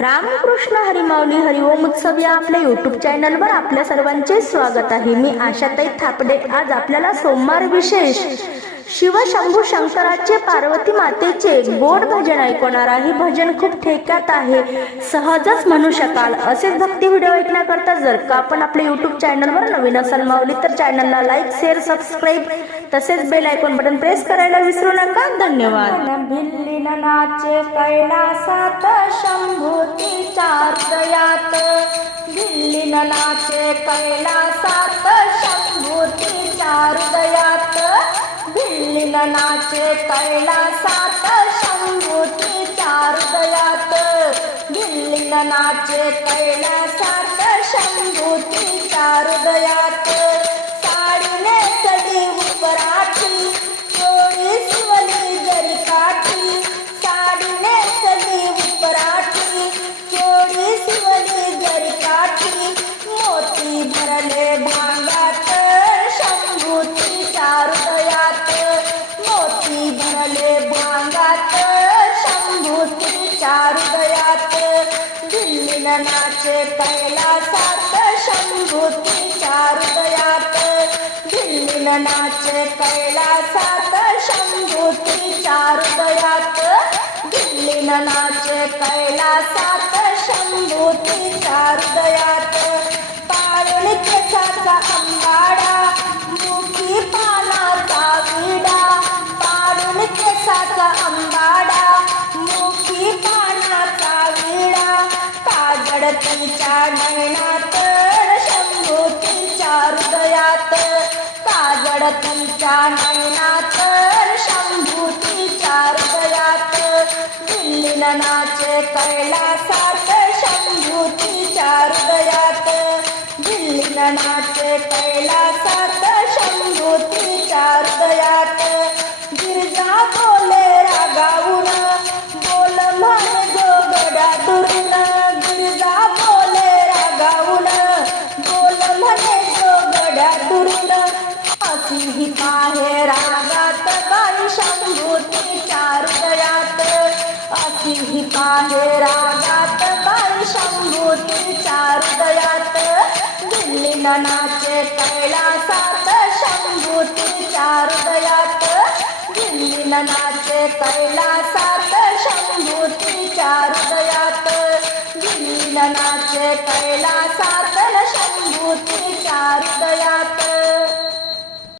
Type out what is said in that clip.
रामकृष्ण हरिमाऊली हरिओम उत्सव या आपल्या युट्यूब वर आपल्या सर्वांचे स्वागत आहे मी आशाताई थापडे आज आपल्याला सोमवार विशेष शिव शिवशंभू शंकराचे पार्वती मातेचे गोड भजन ऐकवणार आहे भजन खूप ठेक्यात आहे सहजच म्हणू शकाल असेच भक्ती व्हिडिओ ऐकण्याकरता जर का आपण आपल्या यूट्यूब चॅनलवर नवीन असाल मावली तर चॅनलला लाईक शेअर सबस्क्राईब तसेच बेल ऐकून बटन प्रेस करायला विसरू नका धन्यवाद कैलासात शंभूती कैलासात सात मिलनाचे कैलासात शंभूतीच्या हृदयात मिलनाचे कैलासात शंभू धरले भांगात तुमच्या हृदयात दिल्लीन नाचे कैलासात तुमच्या हृदयात दिल्लीन नाचे कैलासात तुमच्या हृदयात दिल्लीन नाचे कैलासात शंभू तुमच्या लाडकीच्या नयनात शंभू तुमच्या हृदयात काजळ तुमच्या नयनात शंभू तुमच्या हृदयात नाचे कैलासात शंभू तुमच्या हृदयात नाचे कैलासात शंभू तुमच्या हृदयात आहे रागात बाई शंभू तिच्या हृदयात अशी आहे रागात बाई शंभू तिच्या चारुदयात दिल्ली ननाचे कैलासात शंभू चारुदयात हृदयात दिल्ली ननाचे कैलासात शंभू तिच्या हृदयात दिल्ली ननाचे कैलासात शंभू तिच्या